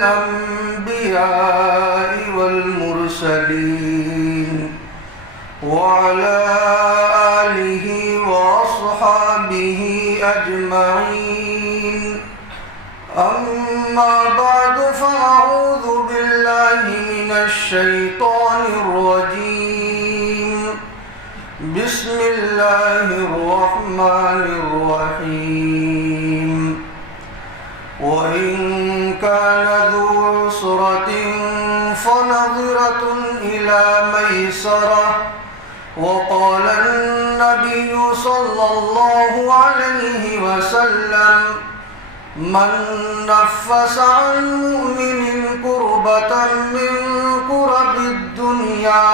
الأنبياء والمرسلين وعلى آله وأصحابه أجمعين أما بعد فأعوذ بالله من الشيطان الرجيم بسم الله الرحمن الرحيم وإن كان ذو عسرة فنظرة إلى ميسرة وقال النبي صلى الله عليه وسلم من نفس عن مؤمن كربة من كرب الدنيا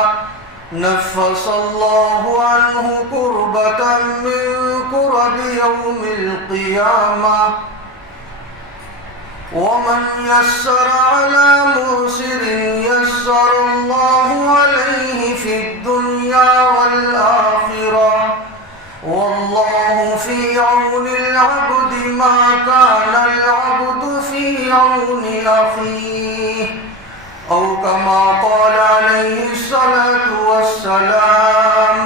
نفس الله عنه كربة من كرب يوم القيامة ومن يسر على معسر يسر الله عليه في الدنيا والآخرة والله في عون العبد ما كان العبد في عون أخيه أو كما قال عليه الصلاة والسلام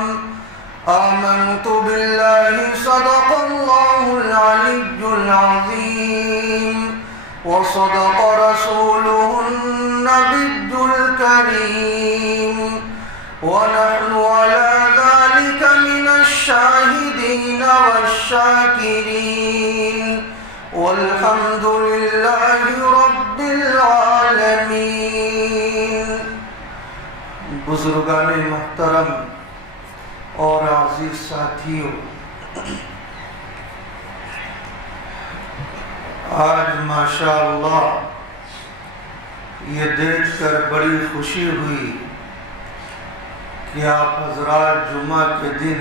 آمنت بالله صدق الله العلي العظيم وصدق رسوله النبي الكريم ونحن على ذلك من الشاهدين والشاكرين والحمد لله رب العالمين۔ بزرگان محترم اور عزیز ساتھیوں، آج ماشاءاللہ یہ دیکھ کر بڑی خوشی ہوئی کہ آپ حضرات جمعہ کے دن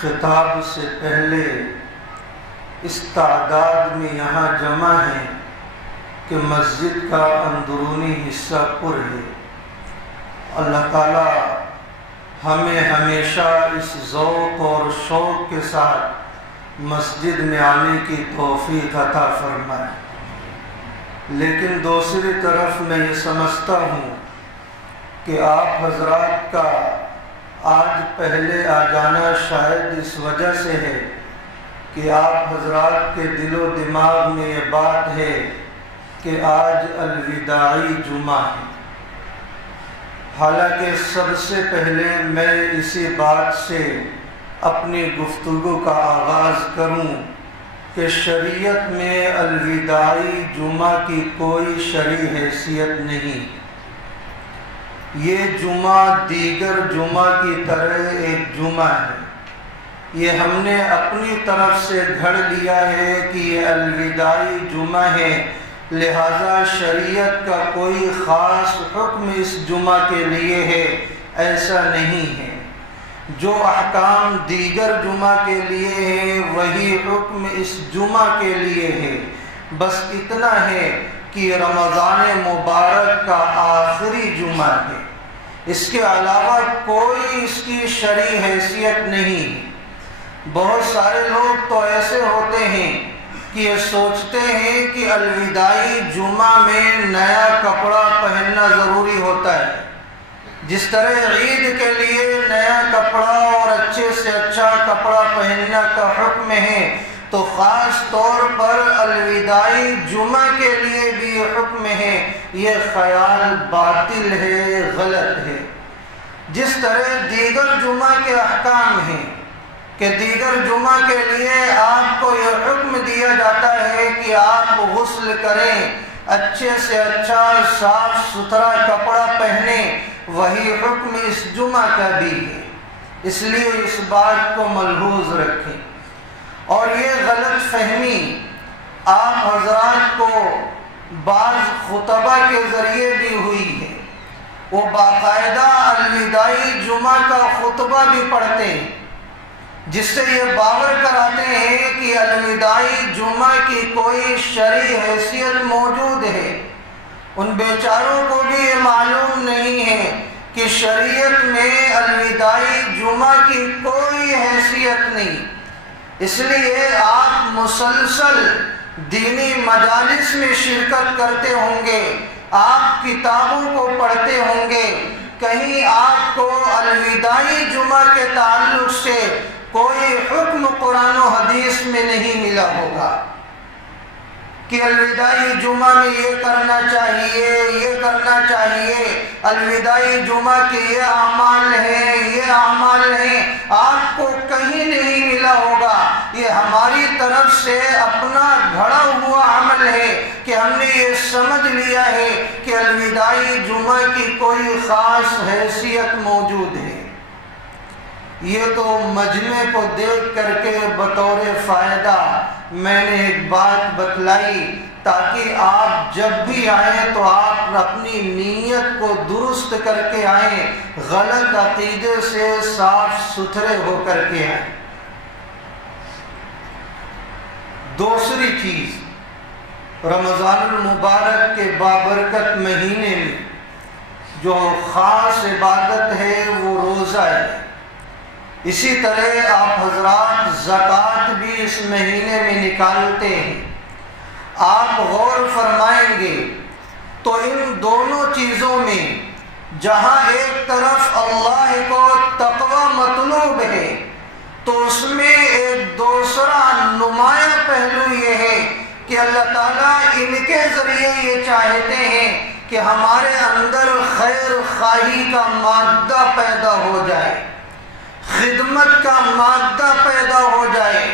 خطاب سے پہلے اس تعداد میں یہاں جمع ہیں کہ مسجد کا اندرونی حصہ پر ہے۔ اللہ تعالی ہمیں ہمیشہ اس ذوق اور شوق کے ساتھ مسجد میں آنے کی توفیق عطا فرمائے۔ لیکن دوسری طرف میں یہ سمجھتا ہوں کہ آپ حضرات کا آج پہلے آ جانا شاید اس وجہ سے ہے کہ آپ حضرات کے دل و دماغ میں یہ بات ہے کہ آج الوداعی جمعہ ہے۔ حالانکہ سب سے پہلے میں اسی بات سے اپنی گفتگو کا آغاز کروں کہ شریعت میں الوداعی جمعہ کی کوئی شرعی حیثیت نہیں۔ یہ جمعہ دیگر جمعہ کی طرح ایک جمعہ ہے۔ یہ ہم نے اپنی طرف سے گھڑ لیا ہے کہ یہ الوداعی جمعہ ہے، لہذا شریعت کا کوئی خاص حکم اس جمعہ کے لیے ہے، ایسا نہیں ہے۔ جو احکام دیگر جمعہ کے لیے ہے وہی حکم اس جمعہ کے لیے ہے، بس اتنا ہے کہ رمضان مبارک کا آخری جمعہ ہے، اس کے علاوہ کوئی اس کی شرعی حیثیت نہیں۔ بہت سارے لوگ تو ایسے ہوتے ہیں کہ یہ سوچتے ہیں کہ الوداعی جمعہ میں نیا کپڑا پہننا ضروری ہوتا ہے۔ جس طرح عید کے لیے نیا کپڑا اور اچھے سے اچھا کپڑا پہننا کا حکم ہے، تو خاص طور پر الوداعی جمعہ کے لیے بھی حکم ہے۔ یہ خیال باطل ہے، غلط ہے۔ جس طرح دیگر جمعہ کے احکام ہیں کہ دیگر جمعہ کے لیے آپ کو یہ حکم دیا جاتا ہے کہ آپ غسل کریں، اچھے سے اچھا صاف ستھرا کپڑا پہنیں، وہی حکم اس جمعہ کا بھی ہے۔ اس لیے اس بات کو ملحوظ رکھیں۔ اور یہ غلط فہمی آپ حضرات کو بعض خطبہ کے ذریعے بھی ہوئی ہے۔ وہ باقاعدہ الوداعی جمعہ کا خطبہ بھی پڑھتے ہیں، جس سے یہ باور کراتے ہیں کہ الوداعی جمعہ کی کوئی شرعی حیثیت موجود ہے۔ ان بیچاروں کو بھی یہ معلوم نہیں ہے کہ شریعت میں الوداعی جمعہ کی کوئی حیثیت نہیں۔ اس لیے آپ مسلسل دینی مجالس میں شرکت کرتے ہوں گے، آپ کتابوں کو پڑھتے ہوں گے، کہیں آپ کو الوداعی جمعہ کے تعلق سے کوئی حکم قرآن و حدیث میں نہیں ملا ہوگا کہ الوداعی جمعہ میں یہ کرنا چاہیے، یہ کرنا چاہیے، الوداعی جمعہ کے یہ اعمال ہیں، یہ اعمال ہیں، آپ کو کہیں نہیں ملا ہوگا۔ یہ ہماری طرف سے اپنا گھڑا ہوا عمل ہے کہ ہم نے یہ سمجھ لیا ہے کہ الوداعی جمعہ کی کوئی خاص حیثیت موجود ہے۔ یہ تو مجمع کو دیکھ کر کے بطور فائدہ میں نے ایک بات بتلائی تاکہ آپ جب بھی آئیں تو آپ اپنی نیت کو درست کر کے آئیں، غلط عقیدے سے صاف ستھرے ہو کر کے آئیں۔ دوسری چیز، رمضان المبارک کے بابرکت مہینے میں جو خاص عبادت ہے وہ روزہ ہے۔ اسی طرح آپ حضرات زکوٰۃ بھی اس مہینے میں نکالتے ہیں۔ آپ غور فرمائیں گے تو ان دونوں چیزوں میں جہاں ایک طرف اللہ کو تقوی مطلوب ہے تو اس میں ایک دوسرا نمایاں پہلو یہ ہے کہ اللہ تعالیٰ ان کے ذریعے یہ چاہتے ہیں کہ ہمارے اندر خیر خواہی کا مادہ پیدا ہو جائے، خدمت کا مادہ پیدا ہو جائے۔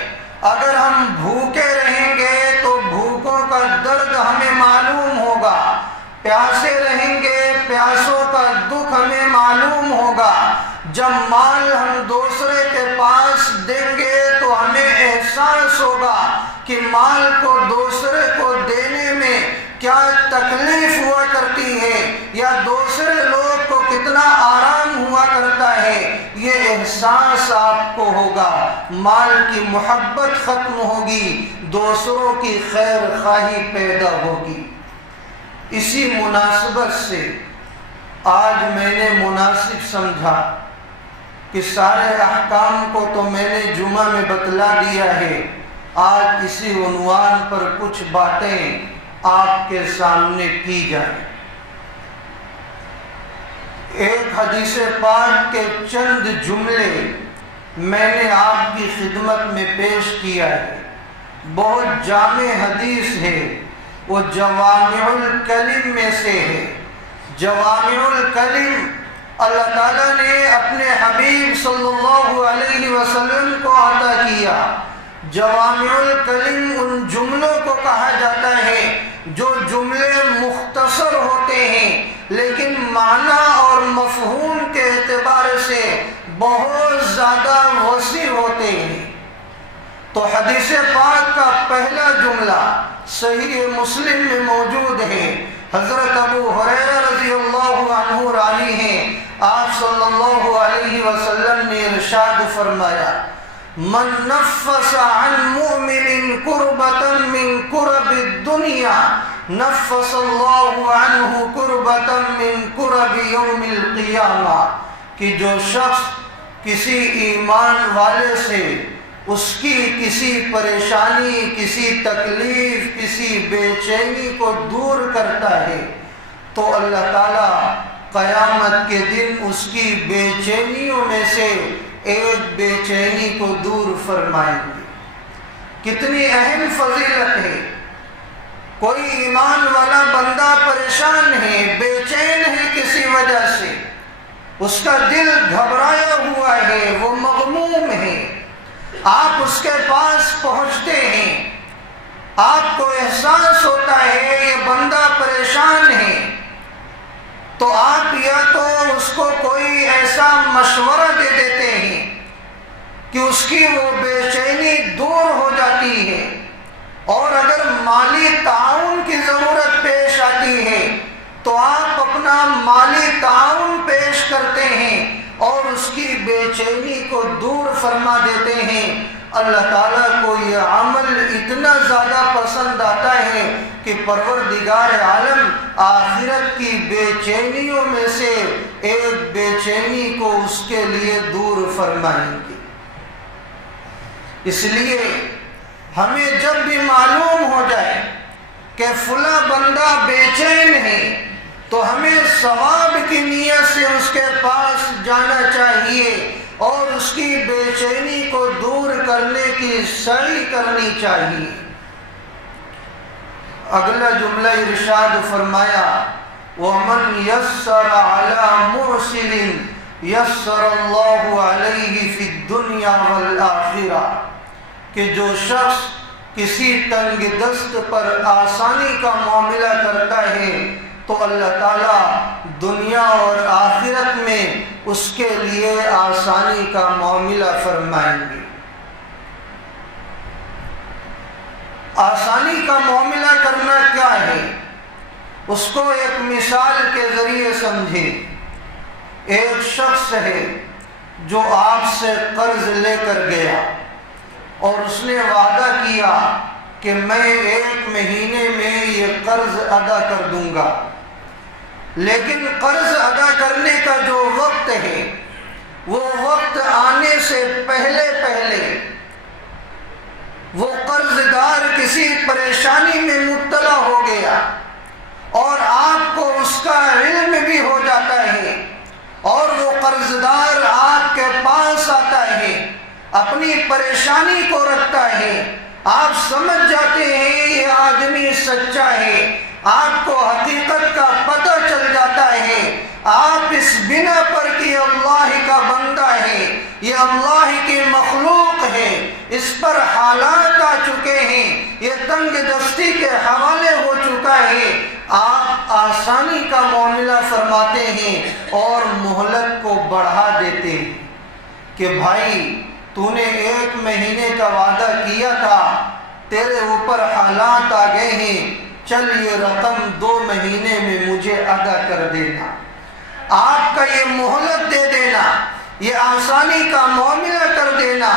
اگر ہم بھوکے رہیں گے تو بھوکوں کا درد ہمیں معلوم ہوگا، پیاسے رہیں گے پیاسوں کا دکھ ہمیں معلوم ہوگا۔ جب مال ہم دوسرے کے پاس دیں گے تو ہمیں احساس ہوگا کہ مال کو دوسرے کو دینے میں کیا تکلیف ہوا کرتی ہے یا دوسرے لوگ کو کتنا آرام ہوا کرتا ہے، یہ احساس آپ کو ہوگا۔ مال کی محبت ختم ہوگی، دوسروں کی خیر خواہی پیدا ہوگی۔ اسی مناسبت سے آج میں نے مناسب سمجھا کہ سارے احکام کو تو میں نے جمعہ میں بتلا دیا ہے، آج اسی عنوان پر کچھ باتیں آپ کے سامنے کی جائیں۔ ایک حدیث پاک کے چند جملے میں نے آپ کی خدمت میں پیش کیا ہے، بہت جامع حدیث ہے، وہ جوامع الکلم میں سے ہے۔ جوامع الکلم اللہ تعالیٰ نے اپنے حبیب صلی اللہ علیہ وسلم کو عطا کیا۔ جوامع الکلم ان جملوں کو کہا جاتا ہے جو جملے مختصر ہوتے ہیں لیکن معنی اور مفہوم کے اعتبار سے بہت زیادہ وسیع ہوتے ہیں۔ تو حدیث پاک کا پہلا جملہ صحیح مسلم میں موجود ہے۔ حضرت ابو ہریرہ رضی اللہ عنہ راوی ہیں، آپ صلی اللہ علیہ وسلم نے ارشاد فرمایا، من نفس عن مؤمن کربة من کرب الدنیا نفس اللہ عنہ کربة من کرب یوم القیامہ، کہ جو شخص کسی ایمان والے سے اس کی کسی پریشانی، کسی تکلیف، کسی بے چینی کو دور کرتا ہے تو اللہ تعالیٰ قیامت کے دن اس کی بے چینیوں میں سے ایک بے چینی کو دور فرمائیں گے۔ کتنی اہم فضیلت ہے۔ کوئی ایمان والا بندہ پریشان ہے، بے چین ہے کسی وجہ سے، اس کا دل گھبرایا ہوا ہے، وہ مغموم ہے، آپ اس کے پاس پہنچتے ہیں، آپ کو احساس ہوتا ہے یہ بندہ پریشان ہے، تو آپ یا تو اس کو کوئی ایسا مشورہ دے دیتے ہیں کہ اس کی وہ بے چینی دور ہو جاتی ہے، اور اگر مالی تعاون کی ضرورت پیش آتی ہے تو آپ اپنا مالی تعاون پیش کرتے ہیں اور اس کی بے چینی کو دور فرما دیتے ہیں۔ اللہ تعالیٰ کو یہ عمل اتنا زیادہ پسند آتا ہے کہ پروردگار عالم آخرت کی بے چینیوں میں سے ایک بے چینی کو اس کے لیے دور فرمائیں گے۔ اس لیے ہمیں جب بھی معلوم ہو جائے کہ فلاں بندہ بے چین ہے تو ہمیں ثواب کی نیت سے اس کے پاس جانا چاہیے اور اس کی بے چینی کو دور کرنے کی سعی کرنی چاہیے۔ اگلا جملہ ارشاد فرمایا وَمَنْ يَسَّرَ عَلَى مُعْسِرٍ يَسَّرَ اللَّهُ عَلَيْهِ فِي الدُّنْيَا وَالْآخِرَةِ کہ جو شخص کسی تنگ دست پر آسانی کا معاملہ کرتا ہے تو اللہ تعالیٰ دنیا اور آخرت میں اس کے لیے آسانی کا معاملہ فرمائیں گے۔ آسانی کا معاملہ کرنا کیا ہے؟ اس کو ایک مثال کے ذریعے سمجھیں۔ ایک شخص ہے جو آپ سے قرض لے کر گیا اور اس نے وعدہ کیا کہ میں 1 مہینے میں یہ قرض ادا کر دوں گا، لیکن قرض ادا کرنے کا جو وقت ہے وہ وقت آنے سے پہلے وہ قرض دار کسی پریشانی میں مبتلا ہو گیا اور آپ کو اس کا علم بھی ہو جاتا ہے اور وہ قرض دار آپ کے پاس آتا ہے، اپنی پریشانی کو رکھتا ہے، آپ سمجھ جاتے ہیں یہ آدمی سچا ہے، آپ کو حقیقت کا پتہ چل جاتا ہے، آپ اس بنا پر کہ اللہ کا بندہ ہے، یہ اللہ کی مخلوق ہے، اس پر حالات آ چکے ہیں، یہ تنگ دستی کے حوالے ہو چکا ہے، آپ آسانی کا معاملہ فرماتے ہیں اور مہلت کو بڑھا دیتے ہیں کہ بھائی تو نے 1 مہینے کا وعدہ کیا تھا، تیرے اوپر حالات آ گئے ہیں، چل یہ رقم 2 مہینے میں مجھے ادا کر دینا۔ آپ کا یہ مہلت دے دینا، یہ آسانی کا معاملہ کر دینا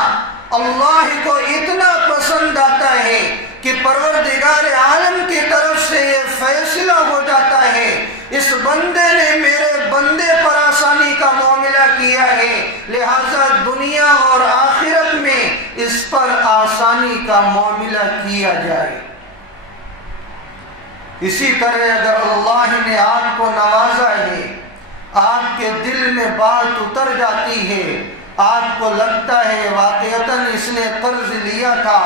اللہ کو اتنا پسند آتا ہے کہ پروردگار عالم کی طرف سے یہ فیصلہ ہو جاتا ہے اس بندے نے میرے بندے پر آسانی کا معاملہ کیا ہے، لہذا دنیا اور آخرت میں اس پر آسانی کا معاملہ کیا جائے۔ اسی طرح اگر اللہ نے آپ کو نوازا ہے، آپ کے دل میں بات اتر جاتی ہے، آپ کو لگتا ہے واقعتاً اس نے قرض لیا تھا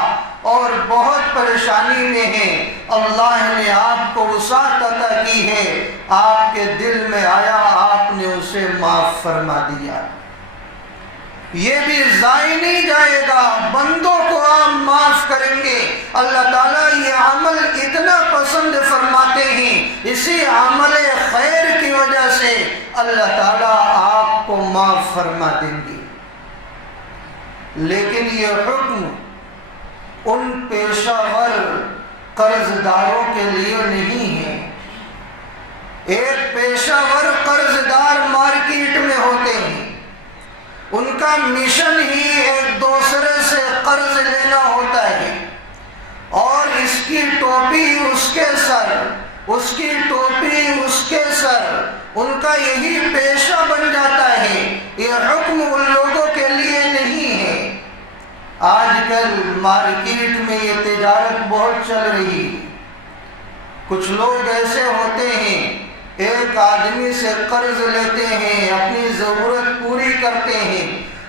اور بہت پریشانی میں ہے، اللہ نے آپ کو وسعت عطا کی ہے، آپ کے دل میں آیا، آپ نے اسے معاف فرما دیا، یہ بھی ضائع نہیں جائے گا، بندوں کو آپ معاف کریں گے۔ اللہ تعالیٰ یہ عمل اتنا پسند فرماتے ہیں، اسی عمل خیر کی وجہ سے اللہ تعالیٰ آپ کو معاف فرما دیں گے۔ لیکن یہ حکم ان پیشہ ور قرض داروں کے لیے نہیں ہے۔ ایک پیشہ ور قرض دار مارکیٹ میں ہوتے ہیں، ان کا مشن ہی ایک دوسرے سے قرض لینا ہوتا ہے اور اس کی ٹوپی اس کے سر، اس کی ٹوپی اس کے سر، ان کا یہی پیشہ بن جاتا ہے۔ یہ حکم ان لوگوں کے لیے نہیں ہے۔ آج کل مارکیٹ میں یہ تجارت بہت چل رہی ہے، کچھ لوگ ایسے ہوتے ہیں ایک آدمی سے قرض لیتے ہیں، اپنی ضرورت پوری کرتے ہیں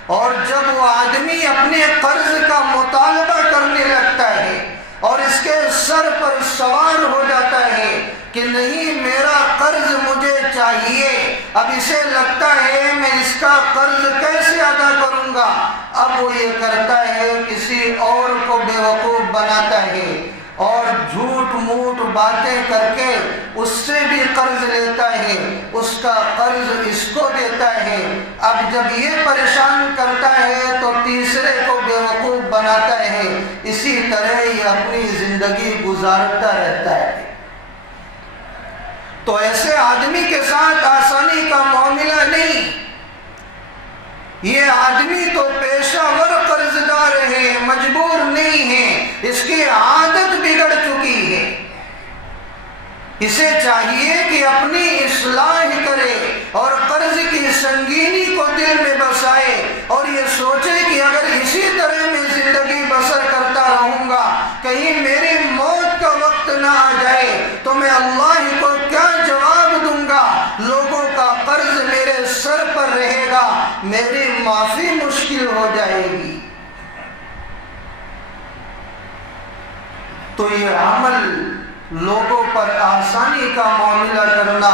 اور جب وہ آدمی اپنے قرض کا مطالبہ کرنے لگتا ہے اور اس کے سر پر سوار ہو جاتا ہے کہ نہیں میرا قرض مجھے چاہیے، اب اسے لگتا ہے میں اس کا قرض کیسے ادا کروں گا، اب وہ یہ کرتا ہے کسی اور کو بیوقوف بناتا ہے اور جھوٹ موٹ باتیں کر کے اس سے بھی قرض لیتا ہے، اس کا قرض اس کو دیتا ہے، اب جب یہ پریشان کرتا ہے تو تیسرے کو بیوقوف بناتا ہے، اسی طرح یہ اپنی زندگی گزارتا رہتا ہے۔ تو ایسے آدمی کے ساتھ آسانی کا معاملہ نہیں، یہ آدمی تو پیشہ ور قرض دار ہے، مجبور نہیں ہے، اس کی عادت بگڑ چکی ہے، اسے چاہیے کہ اپنی اصلاح کرے اور قرض کی سنگینی کو دل میں بسائے اور یہ سوچے کہ اگر اسی طرح میں زندگی بسر کرتا رہوں گا، کہیں میری موت کا وقت نہ آ جائے تو میں اللہ کو کیا جواب دوں گا؟ لوگوں کا قرض میرے سر پر رہے گا، میری معافی مشکل ہو جائے گی۔ تو یہ عمل لوگوں پر آسانی کا معاملہ کرنا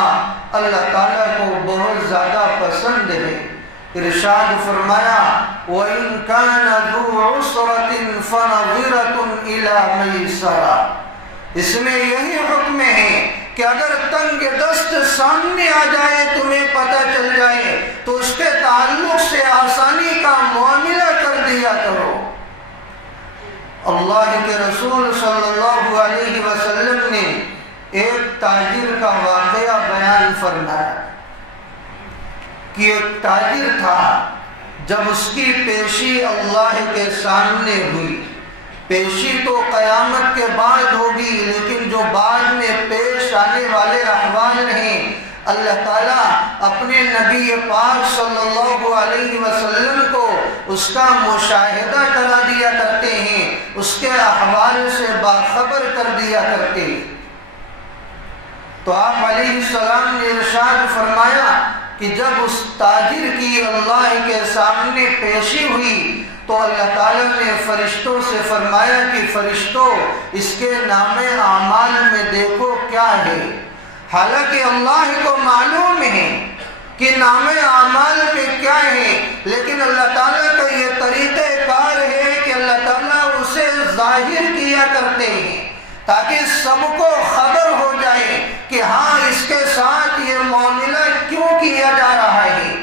اللہ تعالیٰ کو بہت زیادہ پسند ہے۔ ارشاد فرمایا وَإِن كَانَ ذُو عُسْرَةٍ فَنَظِرَةٌ إِلَى مَيْسَرَةٍ، اس میں یہی حکم ہے کہ اگر تنگ دست سامنے آ جائے، تمہیں پتہ چل جائے تو اس کے تعلق سے آسانی کا معاملہ کر دیا کرو۔ اللہ کے رسول صلی اللہ علیہ وسلم نے ایک تاجر کا واقعہ بیان فرمایا کہ ایک تاجر تھا، جب اس کی پیشی اللہ کے سامنے ہوئی، پیشی تو قیامت کے بعد ہوگی، لیکن جو بعد میں پیش آنے والے احوال ہیں اللہ تعالیٰ اپنے نبی پاک صلی اللہ علیہ وسلم کو اس کا مشاہدہ کرا دیا کرتے ہیں، اس کے احوال سے باخبر کر دیا کرتے ہیں۔ تو آپ علیہ السلام نے ارشاد فرمایا کہ جب اس تاجر کی اللہ کے سامنے پیشی ہوئی تو اللہ تعالیٰ نے فرشتوں سے فرمایا کہ فرشتوں اس کے نام اعمال میں دیکھو کیا ہے۔ حالانکہ اللہ کو معلوم ہے کہ نام اعمال میں کیا ہے، لیکن اللہ تعالیٰ کا یہ طریقہ کار ہے کہ اللہ تعالیٰ اسے ظاہر کیا کرتے ہیں تاکہ سب کو خبر ہو جائے کہ ہاں اس کے ساتھ یہ معاملہ کیوں کیا جا رہا ہے۔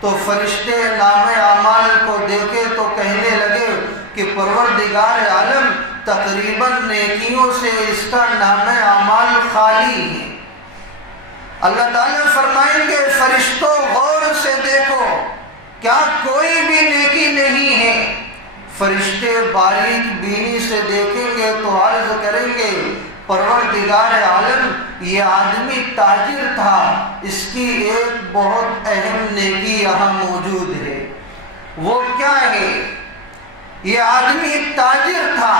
تو فرشتے نام اعمال کو دیکھے تو کہنے لگے کہ پروردگار عالم، تقریباً نیکیوں سے اس کا نام اعمال خالی ہے۔ اللہ تعالیٰ فرمائیں گے فرشتوں غور سے دیکھو، کیا کوئی بھی نیکی نہیں ہے؟ فرشتے باریک بینی سے دیکھیں گے تو عرض کریں گے پروردگار عالم، یہ آدمی تاجر تھا، اس کی ایک بہت اہم نیکی یہاں موجود ہے۔ وہ کیا ہے؟ یہ آدمی تاجر تھا،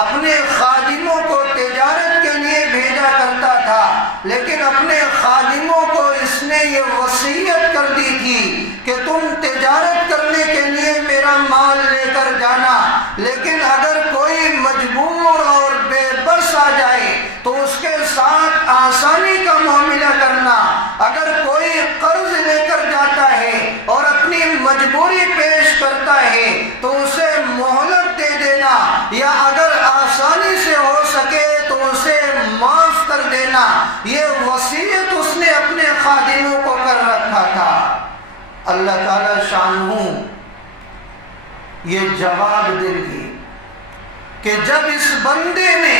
اپنے خادموں کو تجارت کے لیے بھیجا کرتا تھا، لیکن اپنے خادموں کو اس نے یہ وصیت کر دی تھی کہ تم تجارت کرنے کے لیے میرا مال لے کر جانا، لیکن اگر کوئی مجبور اور بے بس آ جائے تو اس کے ساتھ آسانی کا معاملہ کرنا، اگر کوئی قرض لے کر جاتا ہے اور اپنی مجبوری پیش کرتا ہے تو اسے مہلت دے دینا، یا اگر آسانی سے ہو سکے تو اسے معاف کر دینا، یہ وصیت اس نے اپنے خادموں کو کر رکھا تھا۔ اللہ تعالیٰ شانہ یہ جواب دیں گے کہ جب اس بندے نے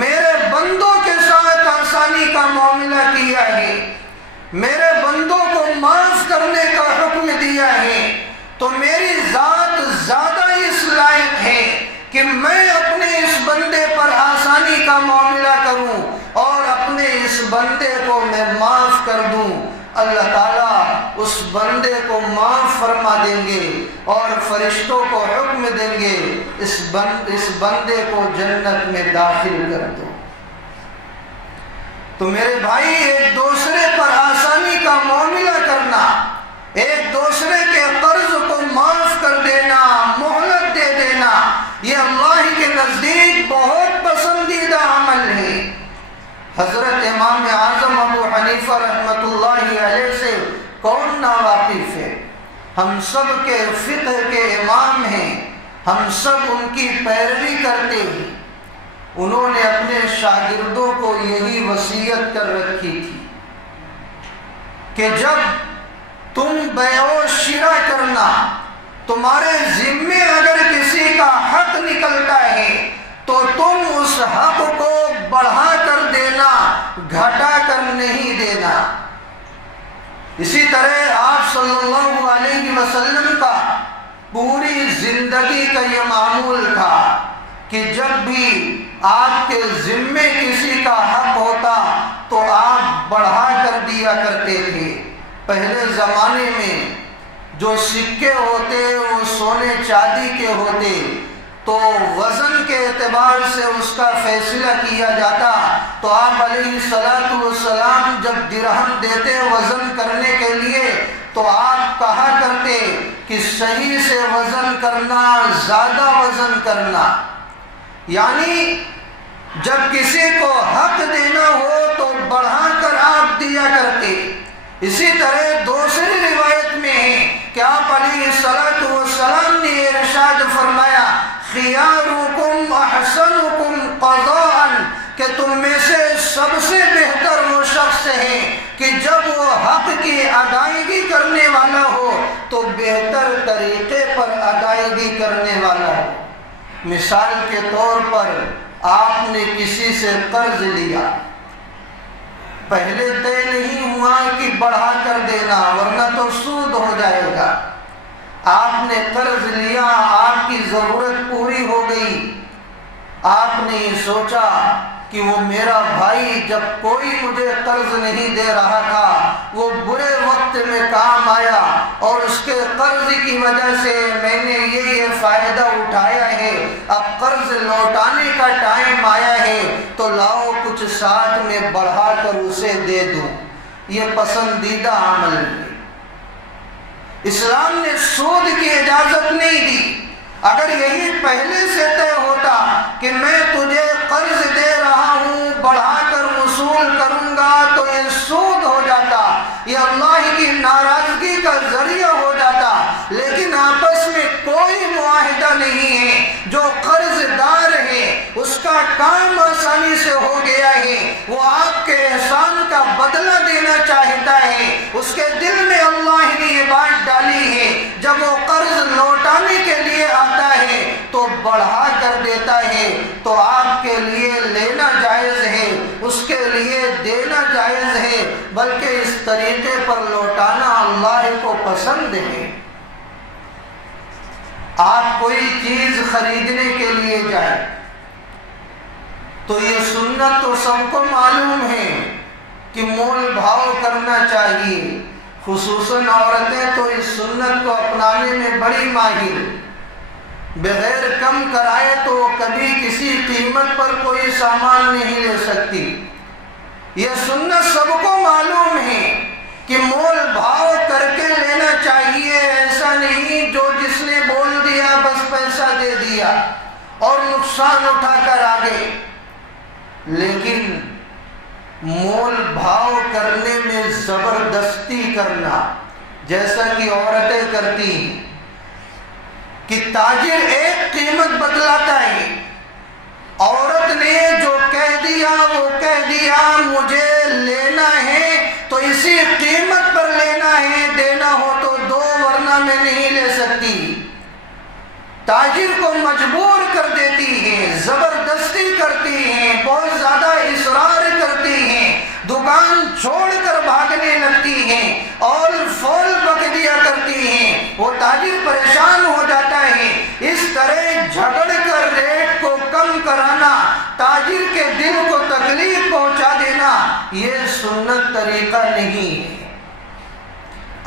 میرے بندوں کے ساتھ آسانی کا معاملہ کیا ہے، میرے بندوں کو معاف کرنے کا حکم دیا ہے، تو میری ذات زیادہ اس لائق ہے کہ میں اپنے اس بندے پر آسانی کا معاملہ کروں اور اپنے اس بندے کو میں معاف کر دوں۔ اللہ تعالیٰ اس بندے کو معاف فرما دیں گے اور فرشتوں کو حکم دیں گے اس بندے کو جنت میں داخل کر دو۔ تو میرے بھائی، ایک دوسرے پر آسانی کا معاملہ کرنا، ایک دوسرے کے قرض کو معاف کر دینا، مہلت دے دینا، یہ اللہ کے نزدیک بہت پسندیدہ عمل ہے۔ حضرت امام اعظم ابو حنیفہ رحمۃ اللہ علیہ سے کون ناواقف ہے؟ ہم سب کے فقہ کے امام ہیں، ہم سب ان کی پیروی کرتے ہیں۔ انہوں نے اپنے شاگردوں کو یہی وصیت کر رکھی تھی کہ جب تم بیع و شراء کرنا، تمہارے ذمے اگر کسی کا حق نکلتا ہے تو تم اس حق کو بڑھا کر دینا، گھٹا کر نہیں دینا۔ اسی طرح آپ صلی اللہ علیہ وسلم کا پوری زندگی کا یہ معمول تھا کہ جب بھی آپ کے ذمے کسی کا حق ہوتا تو آپ بڑھا کر دیا کرتے تھے۔ پہلے زمانے میں جو سکے ہوتے وہ سونے چاندی کے ہوتے، تو وزن کے اعتبار سے اس کا فیصلہ کیا جاتا، تو آپ علیہ السلام جب درہم دیتے وزن کرنے کے لیے تو آپ کہا کرتے کہ صحیح سے وزن کرنا، زیادہ وزن کرنا، یعنی جب کسی کو حق دینا ہو تو بڑھا کر آپ دیا کرتے۔ اسی طرح دوسری روایت میں ہے کہ آپ علیہ السلام نے ارشاد فرمایا خیارکم احسنکم قضاء، کہ تم میں سے سب سے بہتر وہ شخص ہے کہ جب وہ حق کی ادائیگی کرنے والا ہو تو بہتر طریقے پر ادائیگی کرنے والا ہو۔ مثال کے طور پر آپ نے کسی سے قرض لیا، پہلے طے نہیں ہوا کہ بڑھا کر دینا ورنہ تو سود ہو جائے گا۔ آپ نے قرض لیا، آپ کی ضرورت پوری ہو گئی، آپ نے یہ سوچا کہ وہ میرا بھائی جب کوئی مجھے قرض نہیں دے رہا تھا وہ برے وقت میں کام آیا اور اس کے قرض کی وجہ سے میں نے یہ فائدہ اٹھایا ہے، اب قرض لوٹانے کا ٹائم آیا ہے تو لاؤ کچھ ساتھ میں بڑھا کر اسے دے دوں۔ یہ پسندیدہ عمل ہے۔ اسلام نے سود کی اجازت نہیں دی۔ اگر یہی پہلے سے طے ہوتا کہ میں تجھے قرض دے رہا ہوں بڑھا کر وصول کروں گا تو یہ سود ہو جاتا، یہ اللہ کی ناراضگی کا ذریعہ ہو جاتا، لیکن آپس میں کوئی معاہدہ نہیں ہے۔ جو قرض دار ہے اس کا کام آسانی سے ہو گیا ہے، وہ آپ کے احسان کا بدلہ دینا چاہتا ہے، اس کے دل میں اللہ نے یہ بات ڈالی ہے جب وہ قرض لوٹانے کے لیے آتا ہے تو بڑھا کر دیتا ہے، تو آپ کے لیے لینا جائز ہے، اس کے لیے دینا جائز ہے، بلکہ اس طریقے پر لوٹانا اللہ کو پسند ہے۔ آپ کوئی چیز خریدنے کے لیے جائیں تو یہ سنت تو سب کو معلوم ہے کہ مول بھاؤ کرنا چاہیے، خصوصاً عورتیں تو اس سنت کو اپنانے میں بڑی ماہر، بغیر کم کرائے تو کبھی کسی قیمت پر کوئی سامان نہیں لے سکتی۔ یہ سنت سب کو معلوم ہے کہ مول بھاؤ کر کے لینا چاہیے، ایسا نہیں جو جس نے بول دیا بس پیسہ دے دیا اور نقصان اٹھا کر آگے۔ لیکن مول بھاؤ کرنے میں زبردستی کرنا، جیسا کہ عورتیں کرتی ہیں کہ تاجر ایک قیمت بتلاتا ہے، عورت نے جو کہہ دیا وہ کہہ دیا، مجھے لینا ہے تو اسی قیمت پر لینا ہے، دینا ہو تو دو ورنہ میں نہیں لے سکتی۔ تاجر کو مجبور کر دیتی ہے، زبردستی کرتی ہیں، بہت زیادہ اصرار کرتی ہیں، دکان چھوڑ کر بھاگنے لگتی ہیں اور فول بک دیا کرتی ہیں، وہ تاجر پریشان ہو جاتا ہے۔ اس طرح جھگڑ کر ریٹ کو کم کرانا، تاجر کے دل کو تکلیف پہنچا دینا، یہ سنت طریقہ نہیں ہے۔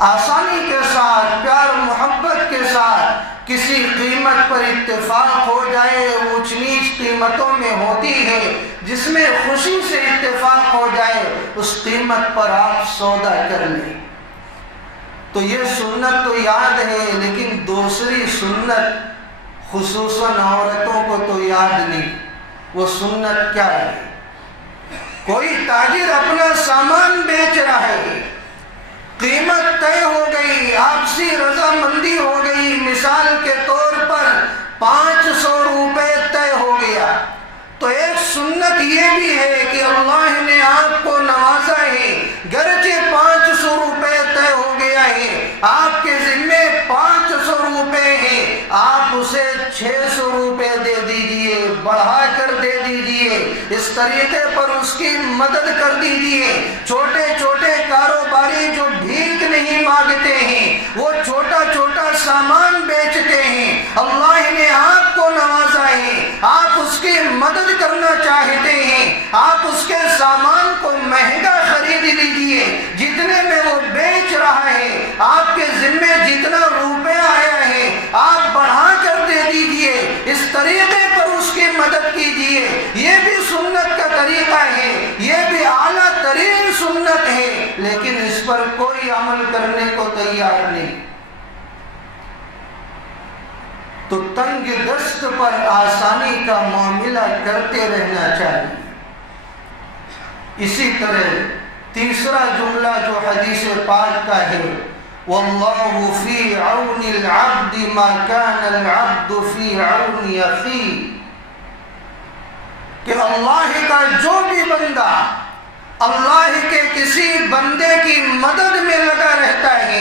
آسانی کے ساتھ، پیار محبت کے ساتھ کسی قیمت پر اتفاق ہو جائے، اونچ نیچ قیمتوں میں ہوتی ہے، جس میں خوشی سے اتفاق ہو جائے اس قیمت پر آپ سودا کر لیں۔ تو یہ سنت تو یاد ہے، لیکن دوسری سنت خصوصاً عورتوں کو تو یاد نہیں۔ وہ سنت کیا ہے؟ کوئی تاجر اپنا سامان بیچ رہا ہے، قیمت طے ہو گئی، آپسی رضامندی ہو گئی، مثال کے طور پر 500 روپے طے ہو گیا، تو ایک سنت یہ بھی ہے کہ اللہ نے آپ کو نوازا ہے، گرچہ 500 روپے طے ہو گیا ہے، آپ کے ذمے 500 روپے ہیں، آپ اسے 600 روپے دے دیجئے، بڑھا کر دے دیجئے، اس طریقے پر اس کی مدد کر دیجئے۔ چھوٹے چھوٹے کاروباری جو بھیک نہیں مانگتے ہیں، وہ چھوٹا چھوٹا سامان بیچتے ہیں، اللہ نے آپ کو نوازا ہے، آپ اس کی مدد کرنا چاہتے ہیں، آپ اس کے سامان کو مہنگا خرید لیجئے، جتنے میں وہ بیچ رہا ہے آپ کے ذمے جتنا روپیہ آیا ہے آپ بڑھا کر دے دیجئے۔ اس طریقے سنت ہے لیکن اس پر کوئی عمل کرنے کو تیار نہیں، تو تنگ دست پر آسانی کا معاملہ کرتے رہنا چاہیے۔ اسی طرح تیسرا جملہ جو حدیث پاک کا ہے، واللہ فی عون العبد ما کان العبد فی عون اخیہ، کہ اللہ کا جو بھی بندہ اللہ کے کسی بندے کی مدد میں لگا رہتا ہے،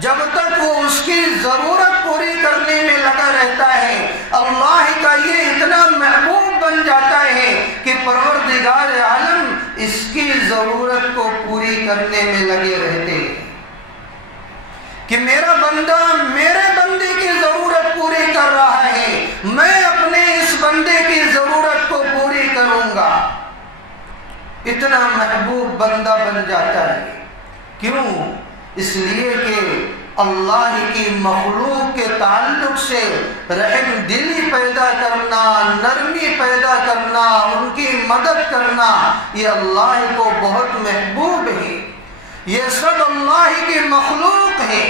جب تک وہ اس کی ضرورت پوری کرنے میں لگا رہتا ہے، اللہ کا یہ اتنا محبوب بن جاتا ہے کہ پروردگار عالم اس کی ضرورت کو پوری کرنے میں لگے رہتے ہیں، کہ میرا بندہ میرے بندے کی ضرورت پوری کر رہا ہے، میں اپنے اس بندے کی ضرورت کو پوری کروں گا۔ اتنا محبوب بندہ بن جاتا ہے۔ کیوں؟ اس لیے کہ اللہ کی مخلوق کے تعلق سے رحم دلی پیدا کرنا، نرمی پیدا کرنا، ان کی مدد کرنا، یہ اللہ کو بہت محبوب ہے۔ یہ سب اللہ کی مخلوق ہے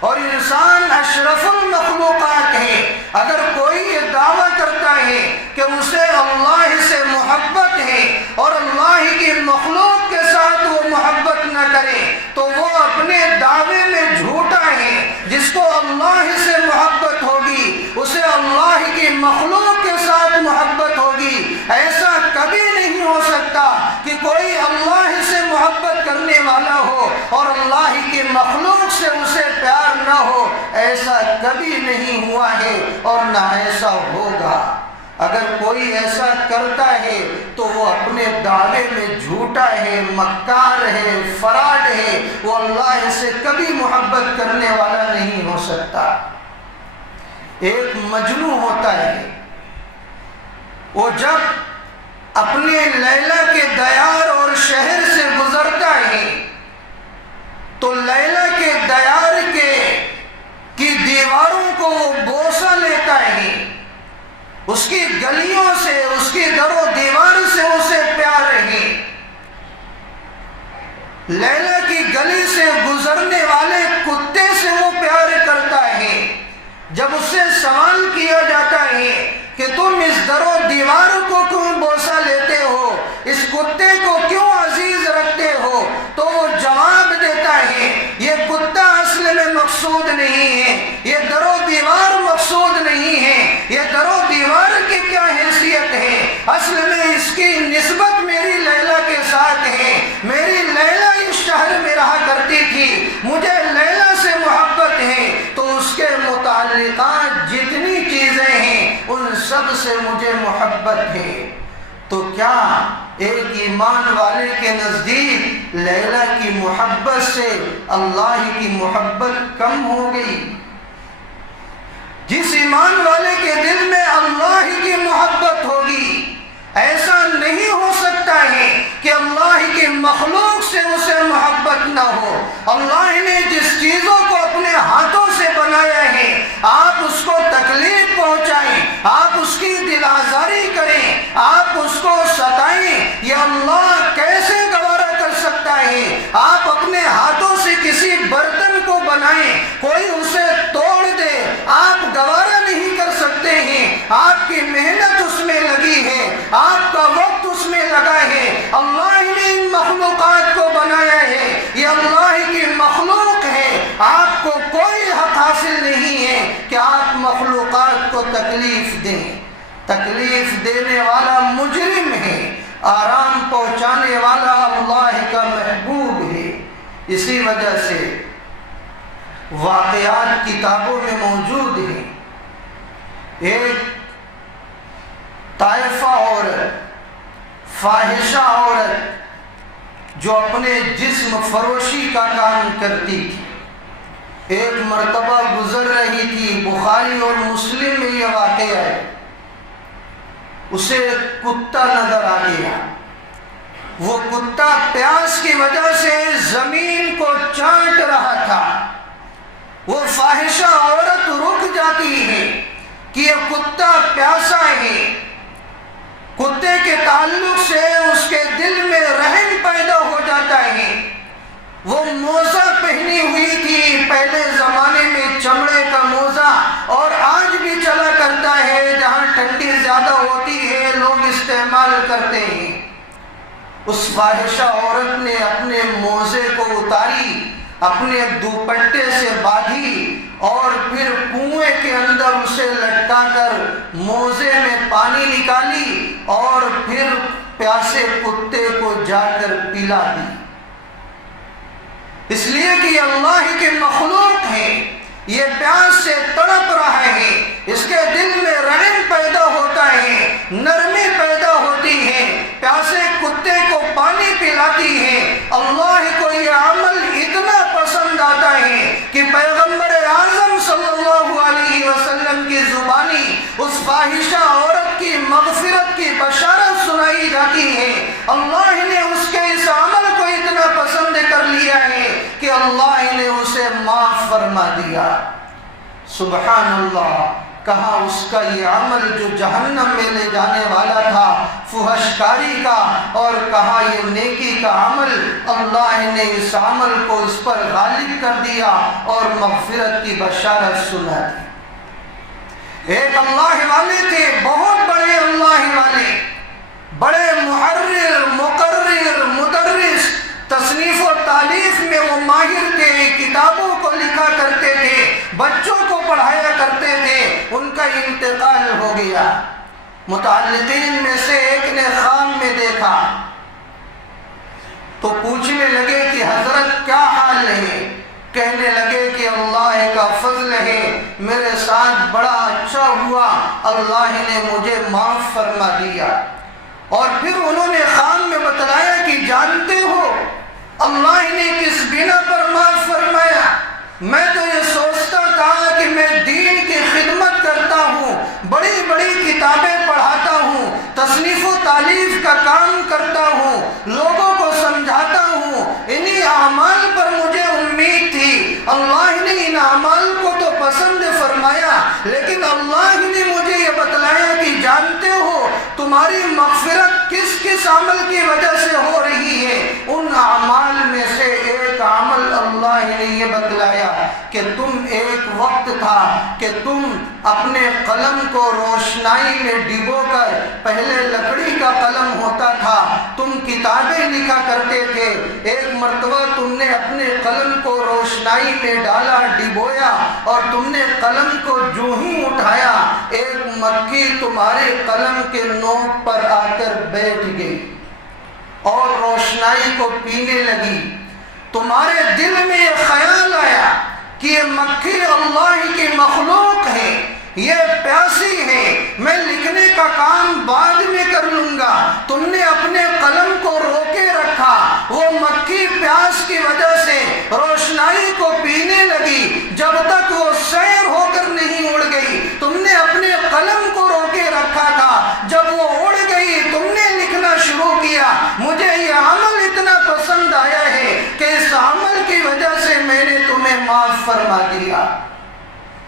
اور انسان اشرف المخلوقات ہے۔ اگر کوئی یہ دعویٰ کرتا ہے کہ اسے اللہ سے محبت ہے اور اللہ کی مخلوق کے ساتھ وہ محبت نہ کرے تو وہ اپنے دعوے میں جھوٹا ہے۔ جس کو اللہ سے محبت ہوگی اسے اللہ کی مخلوق کے ساتھ محبت ہوگی۔ ایسا کبھی نہیں ہو سکتا کہ کوئی اللہ سے محبت کرنے والا ہو اور اللہ کی مخلوق سے اسے پیار نہ ہو، ایسا کبھی نہیں ہوا ہے اور نہ ایسا ہوگا۔ اگر کوئی ایسا کرتا ہے تو وہ اپنے دعوے میں جھوٹا ہے، مکار ہے، فراڈ ہے، وہ اللہ سے کبھی محبت کرنے والا نہیں ہو سکتا۔ ایک مجنوں ہوتا ہے، وہ جب اپنے لیلا کے دیار اور شہر سے گزرتا ہے تو لیلا کے دیار کی دیواروں کو وہ بوسہ لیتا ہے، اس کی گلیوں سے، اس کی در و دیوار سے اسے پیار ہے۔ لیلا کی گلی سے گزرنے والے کتے سے وہ پیار کرتا ہے۔ جب اس سے سوال کیا جاتا ہے کہ تم اس در و دیوار کو کیوں بوسہ لیتے ہو، اس کتے کو کیوں عزیز رکھتے ہو، تو وہ جواب دیتا ہے یہ کتا اصل میں مقصود نہیں ہے، یہ در و دیوار مقصود نہیں ہے، یہ در و دیوار کی کیا حیثیت ہے، اصل میں اس کی نسبت میری لیلا کے ساتھ ہے۔ میری لیلا اس شہر میں رہا کرتی تھی، مجھے لیلا سے محبت ہے، تو اس کے متعلقات جتنی چیزیں ہیں ان سب سے مجھے محبت ہے۔ تو کیا ایک ایمان والے کے نزدیک لیلا کی محبت سے اللہ کی محبت کم ہو گئی؟ جس ایمان والے کے دل میں اللہ کی محبت ہوگی، ایسا نہیں ہو سکتا ہے کہ اللہ کی مخلوق سے اسے محبت نہ ہو۔ اللہ نے جس چیزوں کو اپنے ہاتھوں سے بنایا ہے، آپ اس کو تکلیف پہنچائیں، آپ اس کی دل آزاری کریں، آپ اس کو ستائیں، یہ اللہ کیسے گوارا کر سکتا ہے؟ آپ اپنے ہاتھوں سے کسی برتن کو بنائیں، کوئی اسے توڑ دے، آپ گوارا نہیں کر سکتے ہیں۔ آپ کی محنت اس میں لگی ہے، آپ کا وقت اس میں لگا ہے۔ اللہ نے ان مخلوقات کو بنایا ہے، یہ اللہ کی مخلوق ہے۔ آپ کو کوئی حق حاصل نہیں ہے کہ آپ مخلوقات کو تکلیف دیں۔ تکلیف دینے والا مجرم ہے، آرام پہنچانے والا اللہ کا محبوب ہے۔ اسی وجہ سے واقعات کتابوں میں موجود ہیں۔ ایک طائفہ عورت، فاحشہ عورت جو اپنے جسم فروشی کا کام کرتی تھی، ایک مرتبہ گزر رہی تھی، بخاری اور مسلم میں یہ واقعہ ہے۔ اسے کتا نظر آ گیا، وہ کتا پیاس کی وجہ سے زمین کو چاٹ رہا تھا۔ وہ فاحشہ عورت رک جاتی ہے کہ یہ کتا پیاسا ہے، کتے کے تعلق سے اس کے دل میں رحم پیدا ہو جاتا ہے۔ اس فاحشہ عورت نے اپنے موزے کو اتاری، اپنے دوپٹے سے باندھی اور پھر کنویں کے اندر اسے لٹکا کر موزے میں پانی نکالی اور پھر پیاسے کتے کو جا کر پلا دی۔ اس لیے کہ یہ اللہ کے مخلوق ہے، یہ پیاس سے تڑپ رہا ہے، اس کے دل میں رحم پیدا ہوتا ہے، نرمی پیدا ہوتی ہے، پیاسے کتے کو پانی پلاتی ہے۔ اللہ کو یہ عمل اتنا پسند آتا ہے کہ پیغمبر اعظم صلی اللہ علیہ وسلم کی زبانی اس فاحشہ عورت کی مغفرت کی بشارت سنائی جاتی ہے۔ اللہ نے اس کے اس عمل کو اتنا پسند کر لیا ہے کہ اللہ نے اسے معاف فرما دیا۔ سبحان اللہ، کہا اس کا یہ عمل جو جہنم میں لے جانے والا تھا فحش کاری کا، اور کہا یہ نیکی کا عمل، اللہ نے اس عمل کو اس پر غالب کر دیا اور مغفرت کی بشارت سنا دی۔ ایک اللہ والے تھے، بہت بڑے اللہ والے، بڑے محرر، مقرر، مدرس، تصنیف و تالیف میں وہ ماہر تھے، کتابوں کو لکھا کرتے تھے، بچوں کو پڑھایا کرتے تھے۔ ان کا انتقال ہو گیا۔ متعلقین میں سے ایک نے خواب میں دیکھا تو پوچھنے لگے کہ حضرت کیا حال ہے؟ کہنے لگے کہ اللہ کا فضل ہے، میرے ساتھ بڑا اچھا ہوا، اللہ نے مجھے معاف فرما دیا۔ اور پھر انہوں نے خواب میں بتلایا کہ جانتے ہو اللہ نے کس بنا پر معاف فرمایا؟ میں تو یہ سوچتا تھا کہ میں دین کی خدمت کرتا ہوں، بڑی بڑی کتابیں پڑھاتا ہوں، تصنیف و تالیف کا کام کرتا ہوں، لوگوں کو سمجھاتا ہوں، انہی اعمال پر مجھے امید تھی۔ اللہ نے ان اعمال کو تو پسند فرمایا، لیکن اللہ نے مجھے یہ بتلایا کہ جانتے ہو تمہاری مغفرت کس کس عمل کی وجہ سے ہو رہی ہے؟ ان اعمال میں سے ایک عمل اللہ نے یہ بتلایا کہ تم ایک وقت تھا کہ تم اپنے قلم کو روشنائی میں ڈبو کر، پہلے لکڑی کا قلم ہوتا تھا، تم کتابیں لکھا کرتے تھے، ایک مرتبہ تم نے اپنے قلم کو روشنائی میں ڈالا، ڈبویا، اور تم نے قلم کو جو ہی اٹھایا ایک مکھی تمہارے قلم کے نوک پر آ کر بیٹھ گئی اور روشنائی کو پینے لگی۔ تمہارے دل میں یہ خیال آیا کہ یہ مکھی اللہ کی مخلوق ہے، یہ پیاسی ہے، میں لکھنے کا کام بعد میں کر لوں گا۔ تم نے اپنے قلم کو روکے رکھا، وہ مکھی پیاس کی وجہ سے روشنائی کو پینے لگی، جب تک وہ سیر ہو کر نہیں اڑ گئی۔ تم نے اپنے قلم کو روکے رکھا تھا، جب وہ اڑ گئی تم نے لکھنا شروع کیا۔ مجھے یہ عمل اتنا پسند آیا ہے کہ اس عمل کی وجہ سے میں نے تمہیں معاف فرما دیا۔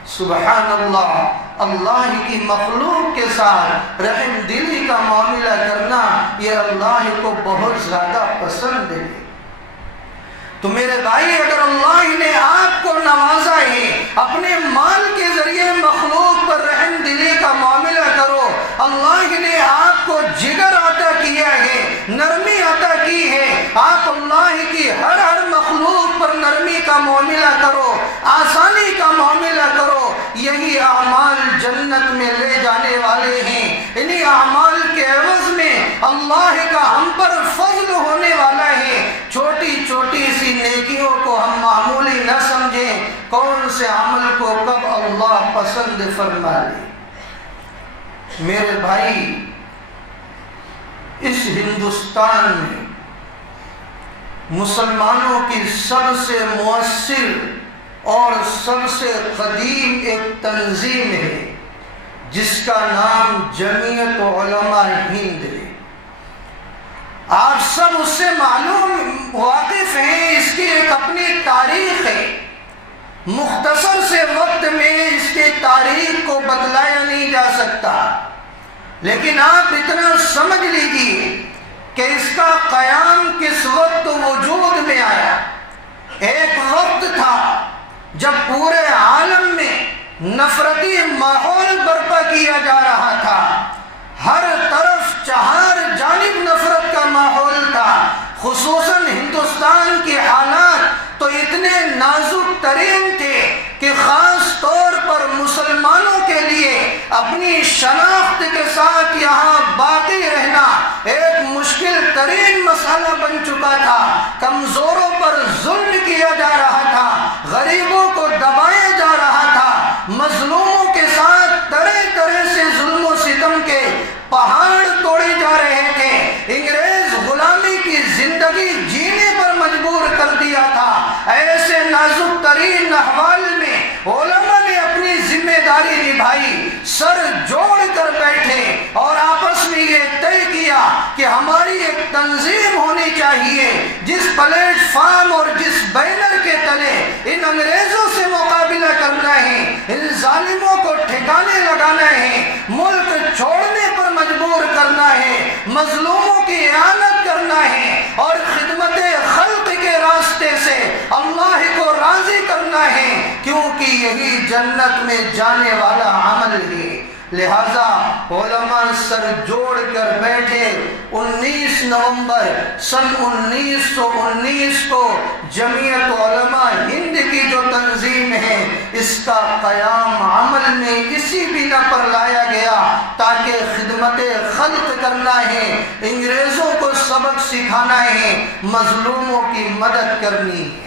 سبحان اللہ، اللہ کی مخلوق کے ساتھ رحم دلی کا معاملہ کرنا یہ اللہ کو بہت زیادہ پسند ہے۔ تو میرے بھائی، اگر اللہ نے آپ کو نوازا ہے، اپنے مال کے ذریعے مخلوق پر رحم دلی کا معاملہ کرو۔ اللہ نے آپ کو جگر عطا کیا ہے، نرمی عطا کی ہے، آپ اللہ کی ہر مخلوق پر نرمی کا معاملہ کرو، آسانی کا معاملہ کرو۔ یہی اعمال جنت میں لے جانے والے ہیں۔ انہی اعمال کے عوض میں اللہ کا ہم پر فضل ہونے والا ہے۔ چھوٹی چھوٹی سی نیکیوں کو ہم معمولی نہ سمجھیں، کون سے عمل کو کب اللہ پسند فرما لے۔ میرے بھائی، اس ہندوستان میں مسلمانوں کی سب سے مؤثر اور سب سے قدیم ایک تنظیم ہے جس کا نام جمعیت علماء ہند ہے۔ آپ سب اس سے معلوم واقف ہیں، اس کی ایک اپنی تاریخ ہے۔ مختصر سے وقت میں اس کی تاریخ کو بتلایا نہیں جا سکتا، لیکن آپ اتنا سمجھ لیجیے کہ اس کا قیام کس وقت وجود میں آیا۔ ایک وقت تھا جب پورے عالم میں نفرتی ماحول برپا کیا جا رہا تھا، ہر طرف چہار جانب نفرت کا ماحول تھا، خصوصاً ہندوستان کے حالات تو اتنے نازک ترین تھے کہ خاص طور پر مسلمانوں کے لیے اپنی شناخت کے ساتھ یہاں باقی رہنا ایک مشکل ترین مسئلہ بن چکا تھا۔ کمزوروں پر ظلم کیا جا رہا تھا، غریبوں کو دبایا جا رہا تھا، مظلوموں کے ساتھ طرح طرح سے ظلم و ستم کے پہاڑ توڑے جا رہے تھے۔ انگریز غلامی کی زندگی جینے پر مجبور کر دیا تھا۔ ایسے نازک ترین احوال میں علماء نے اپنی ذمہ داری نبھائی، سر جوڑ کر بیٹھے اور آپس میں یہ طے کیا کہ ہماری ایک تنظیم ہونی چاہیے جس پلیٹ فارم اور جس بینر کے تلے ان انگریزوں سے مقابلہ کرنا ہے، ان ظالموں کو ٹھکانے لگانا ہے، ملک چھوڑنے پر مجبور کرنا ہے، مظلوموں کی اعانت کرنا ہے اور خدمت خلق کے راستے سے اللہ کو راضی کرنا ہے، کیونکہ یہی جنت میں جانے والا عمل ہے۔ لہذا علماء سر جوڑ کر بیٹھے۔ 19 نومبر سن 1919 کو جمعیت علماء ہند کی جو تنظیم ہے اس کا قیام عمل میں اسی بنا پر لایا گیا تاکہ خدمت خلق کرنا ہے، انگریزوں کو سبق سکھانا ہے، مظلوموں کی مدد کرنی ہے۔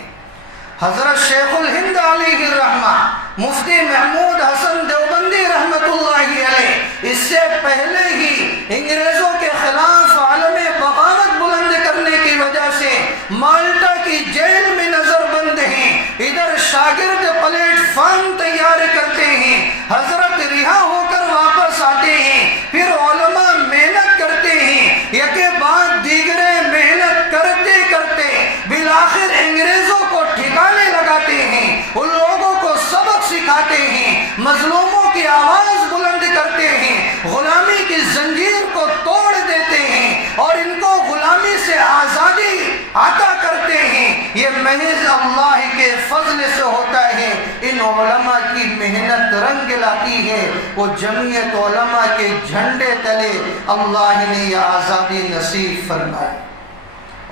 حضرت شیخ الہند علیہ الرحمہ مفتی محمود حسن دیوبندی رحمت اللہ علیہ اس سے پہلے ہی انگریزوں کے خلاف عالم بغاوت بلند کرنے کی وجہ سے مالٹا کی جیل میں نظر بند ہیں، ادھر شاگرد پلیٹ فارم تیار کرتے ہیں، حضرت رہا ہو کر واپس آتے ہیں، پھر علماء محنت کرتے ہیں، یکے بعد دیگرے محنت کرتے کرتے بالآخر انگریزوں کو ٹھکانے لگاتے ہیں، ان لوگوں کو سبق سکھاتے ہیں، مظلوموں کی آواز بلند کرتے ہیں، غلامی کی زنجیر کو توڑ دیتے ہیں اور ان کو غلامی سے آزادی عطا کرتے ہیں۔ یہ محض اللہ کے فضل سے ہوتا ہے۔ ان علماء کی محنت رنگ لاتی ہے، وہ جمعیت علماء کے جھنڈے تلے اللہ نے یہ آزادی نصیب فرمائی،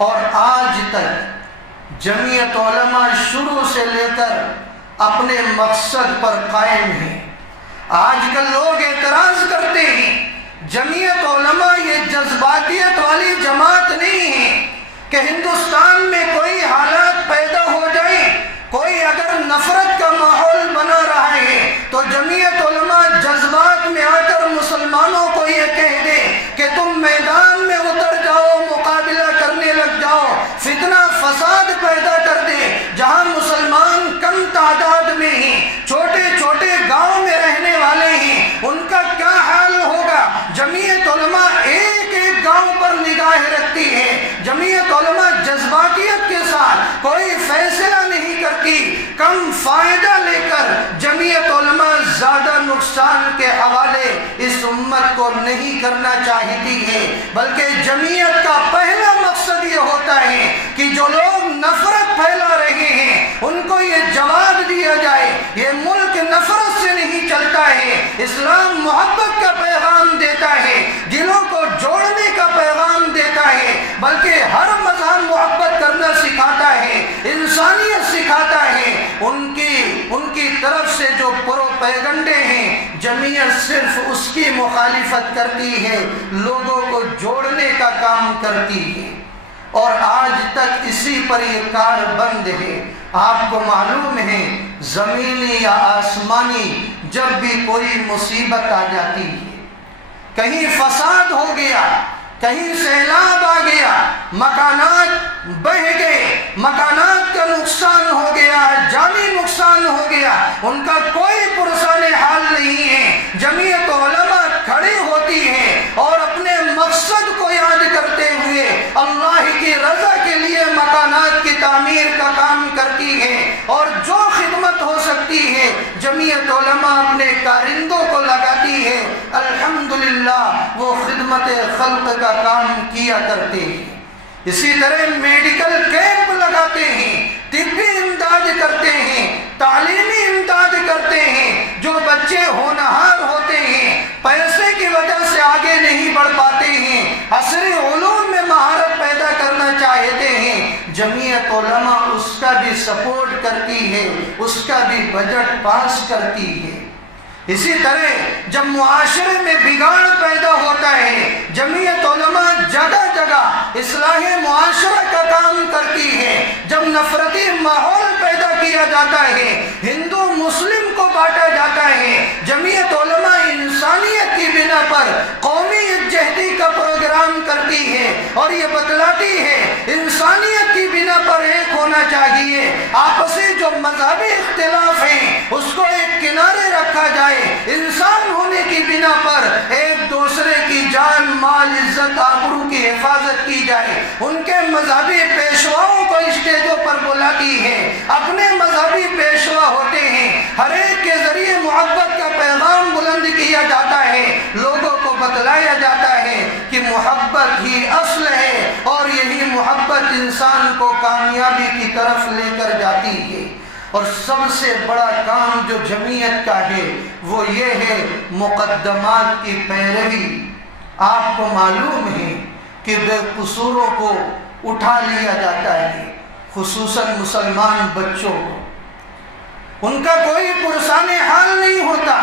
اور آج تک جمعیت علماء شروع سے لے کر اپنے مقصد پر قائم ہیں۔ آج کل لوگ اعتراض کرتے ہیں جمعیت علماء یہ جذباتیت والی جماعت نہیں ہے کہ ہندوستان میں کوئی حالات پیدا ہو جائیں، کوئی اگر نفرت کا ماحول بنا رہا ہے تو جمعیت علماء جذبات میں آ کر مسلمانوں کو یہ کہہ دے کہ تم میدان میں اتر جاؤ، مقابلہ کرنے لگ جاؤ، فتنہ فساد پیدا کر دے۔ جہاں مسلمان کم تعداد میں ہیں، چھوٹے چھوٹے گاؤں میں رہنے والے ہیں، ان کا کیا حال ہوگا؟ جمعیت علماء ایک ایک گاؤں پر نگاہ رکھتی ہے، جمعیت علماء جذباتیت کے ساتھ کوئی فیصلہ نہیں کرتی، کم فائدہ لے کر جمعیت علماء زیادہ نقصان کے حوالے اس امت کو نہیں کرنا چاہتی ہے، بلکہ جمعیت کا پہلا مقصد یہ ہوتا ہے کہ جو لوگ نفرت پھیلا رہے ہیں ان کو یہ جواب دیا جائے یہ ملک نفرت سے نہیں چلتا ہے، اسلام محبت کا پیغام دیتا ہے، دلوں کو جوڑنے کا پیغام دیتا ہے، بلکہ ہر مذہب محبت کرنا سکھاتا ہے، انسانیت سکھاتا ہے۔ ان کی طرف سے جو پروپیگنڈے ہیں جمعیت صرف اس کی مخالفت کرتی ہے، لوگوں کو جوڑنے کا کام کرتی ہے، اور آج تک اسی پر یہ کار بند ہے۔ آپ کو معلوم ہے زمینی یا آسمانی جب بھی کوئی مصیبت آ جاتی ہے، کہیں فساد ہو گیا، کہیں سیلاب آ گیا، مکانات بہ گئے، مکانات کا نقصان ہو گیا، جانی نقصان ہو گیا، ان کا کوئی پرسان حال نہیں ہے۔ جمعیت علماء کھڑی ہوتی ہے اور اپنے مقصد کو یاد کرتے ہوئے اللہ کی رضا کے لیے مکانات کی تعمیر کا کام کرتی ہے، اور جو خدمت ہو سکتی ہے جمعیت علماء اپنے کارندوں کو لگاتی ہے۔ الحمدللہ وہ خدمت خلق کا کام کیا کرتے ہیں۔ اسی طرح میڈیکل کیمپ لگاتے ہیں، طبی امداد کرتے ہیں، تعلیمی امداد کرتے ہیں۔ جو بچے ہونہار ہوتے ہیں، پیسے کی وجہ سے آگے نہیں بڑھ پاتے ہیں، عصری علوم میں مہارت کرنا چاہتے ہیں، جمعیت علماء اس کا بھی سپورٹ کرتی ہے، اس کا بھی بجٹ پاس کرتی ہے۔ اسی طرح جب معاشرے میں بگاڑ پیدا ہوتا ہے، جمعیت علماء جگہ جگہ اصلاح معاشرہ کا کام کرتی ہے۔ جب نفرتی ماحول پیدا کیا جاتا ہے، ہندو مسلم کو بانٹا جاتا ہے، جمعیت علماء انسانیت کی بنا پر قومی یکجہتی کا پروگرام کرتی ہے اور یہ بتلاتی ہے انسانیت کی بنا پر ایک ہونا چاہیے، آپسی جو مذہبی اختلاف ہیں اس کو ایک کنارے رکھا جائے، انسان ہونے کی بنا پر ایک دوسرے کی جان مال عزت آبرو کی حفاظت کی جائے۔ ان کے مذہبی پیشواؤں کو اسٹیجوں پر بلاتی ہے، اپنے مذہبی پیشوا ہوتے ہیں، ہر ایک کے ذریعے محبت کا پیغام بلند کیا جاتا ہے، لوگوں کو بتلایا جاتا ہے کہ محبت ہی اصل ہے اور یہی محبت انسان کو کامیابی کی طرف لے کر جاتی ہے۔ اور سب سے بڑا کام جو جمعیت کا ہے وہ یہ ہے مقدمات کی پیروی۔ آپ کو معلوم ہے کہ بے قصوروں کو اٹھا لیا جاتا ہے، خصوصاً مسلمان بچوں کو، ان کا کوئی پرسان حال نہیں ہوتا۔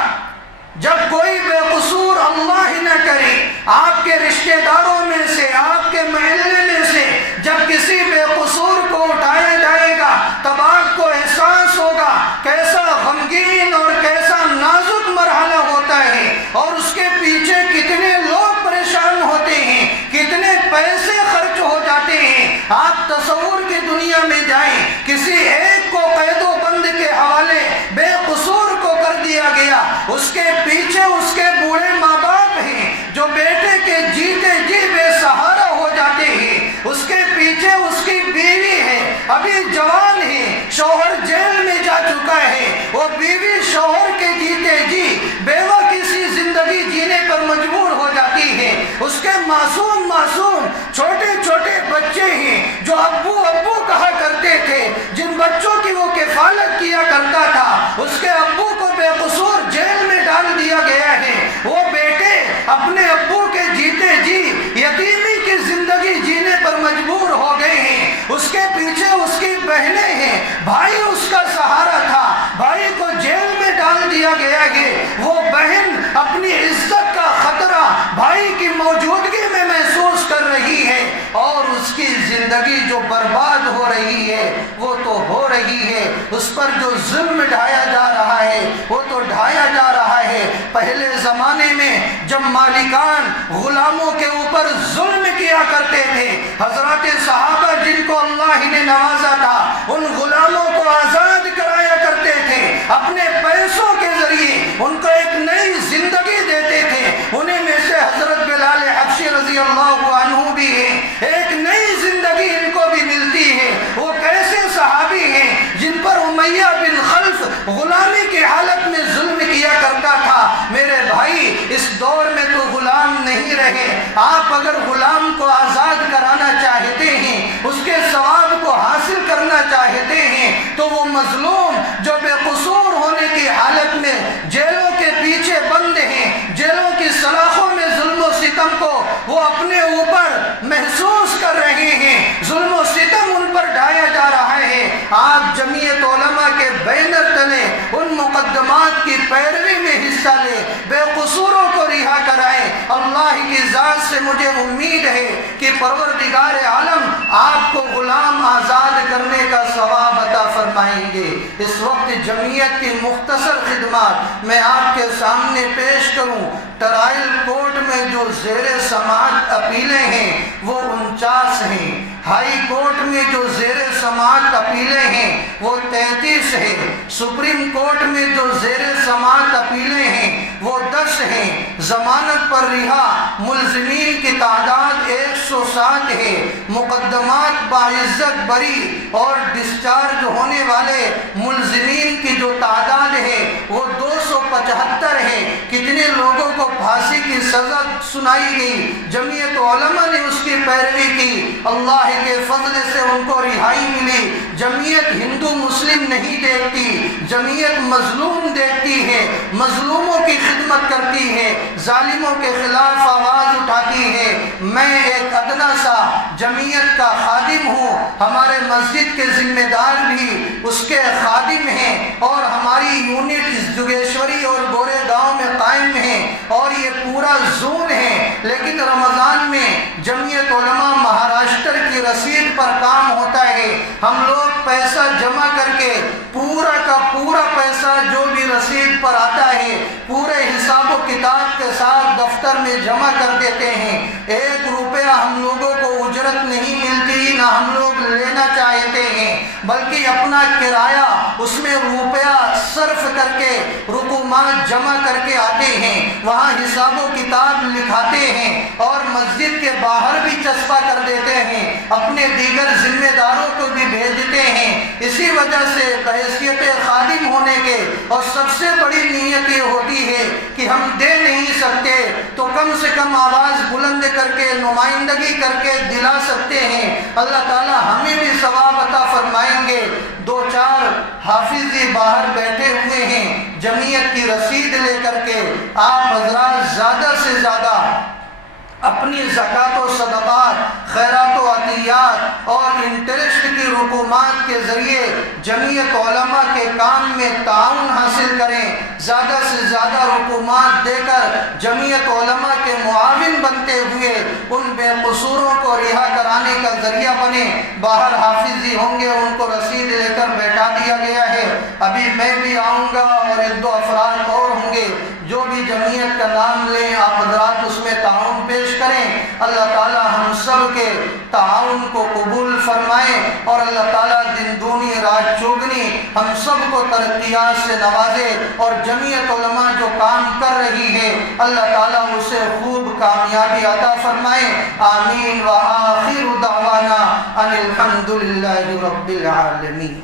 جب کوئی بے قصور اللہ ہی نہ کرے، آپ کے رشتہ داروں میں سے، آپ کے محلے میں سے جب کسی بے قصور کو اٹھایا جائے گا تب آپ کو احساس ہوگا کیسا غمگین اور کیسا نازک مرحلہ ہوتا ہے، اور اس کے پیچھے کتنے لوگ پریشان ہوتے ہیں، کتنے پیسے خرچ ہو جاتے ہیں۔ آپ تصور کی دنیا میں جائیں، کسی ایک کو قید و بند کے حوالے بے قصور کو کر دیا گیا، اس کے پیچھے اس کے بوڑھے ماں باپ ہیں جو بیٹے کے جیتے جی بے سہارا ہو جاتے ہیں، اس کے پیچھے اس کی بیوی ہے، ابھی جوان ہے، شوہر جیل میں جا چکا ہے، وہ بیوی شوہر کے جیتے جی بیوہ کسی زندگی جینے پر مجبور ہو جاتی ہے، اس کے معصوم چھوٹے چھوٹے بچے ہیں جو ابو ابو کہا کرتے تھے، جن بچوں کی وہ کفالت کیا کرتا تھا، اس کے ابو کو بے قصور جیل میں ڈال دیا گیا ہے۔ وہ بیٹے اپنے ابو کے جیتے جی یتیمی کی زندگی جینے پر مجبور ہو گئے ہیں، اس کے پیچھے اس کی بہنیں ہیں، بھائی اس کا سہارا تھا، بھائی کو جیل میں ڈال دیا گیا ہے، وہ بہن اپنی عزت کا خطرہ بھائی کی موجودگی میں محسوس کر رہی ہے، اور اس کی زندگی جو برباد ہو رہی ہے وہ تو ہو رہی ہے، اس پر جو ظلم ڈھایا جا رہا ہے وہ تو ڈھایا جا رہا ہے۔ پہلے زمانے میں جب مالکان غلاموں کے اوپر ظلم کیا کرتے تھے، حضرات صحابہ جن کو اللہ نے نوازا تھا ان غلاموں کو آزاد کرایا کرتے تھے، اپنے پیسوں کے ذریعے ان کو ایک نئی زندگی دیتے تھے۔ انہیں میں سے حضرت بلال حبشی رضی اللہ عنہ بھی ہیں، ایک نئی زندگی ان کو بھی ملتی ہے۔ وہ کیسے صحابی ہیں جن پر امیہ بن خلف غلامی کی حالت میں ظلم کیا کرتا تھا۔ میرے بھائی اس دور میں تو غلام نہیں رہے، آپ اگر غلام کو آزاد کرانا چاہتے ہیں، اس کے ثواب کو حاصل کرنا چاہتے ہیں، تو وہ مظلوم جو بے قصور ہونے کی حالت میں جیلوں کے پیچھے بند ہیں، جیلوں کی سلاخوں میں ظلم و ستم کو وہ اپنے اوپر محسوس کر رہے ہیں، ظلم و ستم ان پر ڈھایا جا رہا ہے، آپ جمعیت علماء کے بینر تلے ان مقدمات کی پیروی میں حصہ لے، بے قصوروں کو رہا کرائیں۔ اللہ کی ذات سے مجھے امید ہے کہ پروردگار عالم آپ کو غلام آزاد کرنے کا ثواب عطا فرمائیں گے۔ اس وقت جمعیت کی مختصر خدمات میں آپ کے سامنے پیش کروں۔ ٹرائل کورٹ میں جو زیر سماعت اپیلیں ہیں وہ 49 ہیں، ہائی کورٹ میں جو زیر سماعت اپیلیں ہیں وہ 33 ہیں، سپریم کورٹ میں جو زیر سماعت اپیلیں ہیں وہ 10 ہیں، ضمانت پر رہا ملزمین کی تعداد 107 ہے، مقدمات باعزت بری اور ڈسچارج ہونے والے ملزمین کی جو تعداد ہے وہ 275 ہے۔ کتنے لوگوں کو پھانسی کی سزا سنائی گئی، جمعیت علماء نے اس کی پیروی کی، اللہ کے فضل سے ان کو رہائی ملی۔ جمعیت ہندو مسلم نہیں دیکھتی، جمعیت مظلوم دیکھتی ہے، مظلوموں کی خدمت کرتی ہے، ظالموں کے خلاف آواز اٹھاتی ہے۔ میں ایک ادنا سا جمعیت کا خادم ہوں، ہمارے مسجد کے ذمہ دار بھی اس کے خادم ہیں، اور ہماری یونٹ اس جوگیشوری اور گورے گاؤں میں قائم ہے، اور یہ پورا زون ہے۔ لیکن رمضان میں جمعیت علماء مہاراشٹر کی رسید پر کام ہوتا ہے۔ ہم لوگ پیسہ جمع کر کے پورا کا پورا پیسہ جو بھی رسید پر آتا ہے پورے حساب و کتاب کے ساتھ دفتر میں جمع کر دیتے ہیں۔ 1 روپیہ ہم لوگوں کو اجرت نہیں ملتی، نہ ہم لوگ لینا چاہتے ہیں، بلکہ اپنا کرایہ اس میں روپیہ صرف کر کے رقومات جمع کر کے آتے ہیں، وہاں حساب و کتاب لکھاتے ہیں، اور مسجد کے باہر بھی چسپا کر دیتے ہیں، اپنے دیگر ذمہ داروں کو بھی بھیجتے ہیں۔ اسی وجہ سے بحیثیت خادم ہونے کے اور سب سے بڑی نیت یہ ہوتی ہے کہ ہم دے نہیں سکتے تو کم سے کم آواز بلند کر کے نمائندگی کر کے دلا سکتے ہیں۔ اللہ تعالی ہمیں بھی ثواب عطا فرمائیں گے۔ 2-4 حافظ جی باہر بیٹھے ہوئے ہیں جمعیت کی رسید لے کر کے، آپ حضرات زیادہ سے زیادہ اپنی زکوٰۃ و صدقات، خیرات و عطیات اور انٹرسٹ کی رقومات کے ذریعے جمعیت علماء کے کام میں تعاون حاصل کریں، زیادہ سے زیادہ رقومات دے کر جمعیت علماء کے معاون بنتے ہوئے ان بے قصوروں کو رہا کرانے کا ذریعہ بنے۔ باہر حافظ جی ہوں گے، ان کو رسید لے کر بیٹھا دیا گیا ہے، ابھی میں بھی آؤں گا اور 1-2 افراد اور ہوں گے، جو بھی جمعیت کا نام لیں آپ حضرات اس میں تعاون پیش کریں۔ اللہ تعالی ہم سب کے تعاون کو قبول فرمائیں، اور اللہ تعالی دن دونی رات چوگنی ہم سب کو ترقیات سے نوازے، اور جمعیت علماء جو کام کر رہی ہے اللہ تعالی اسے خوب کامیابی عطا فرمائے۔ آمین۔ وآخر دعوانا ان الحمد للہ رب العالمین۔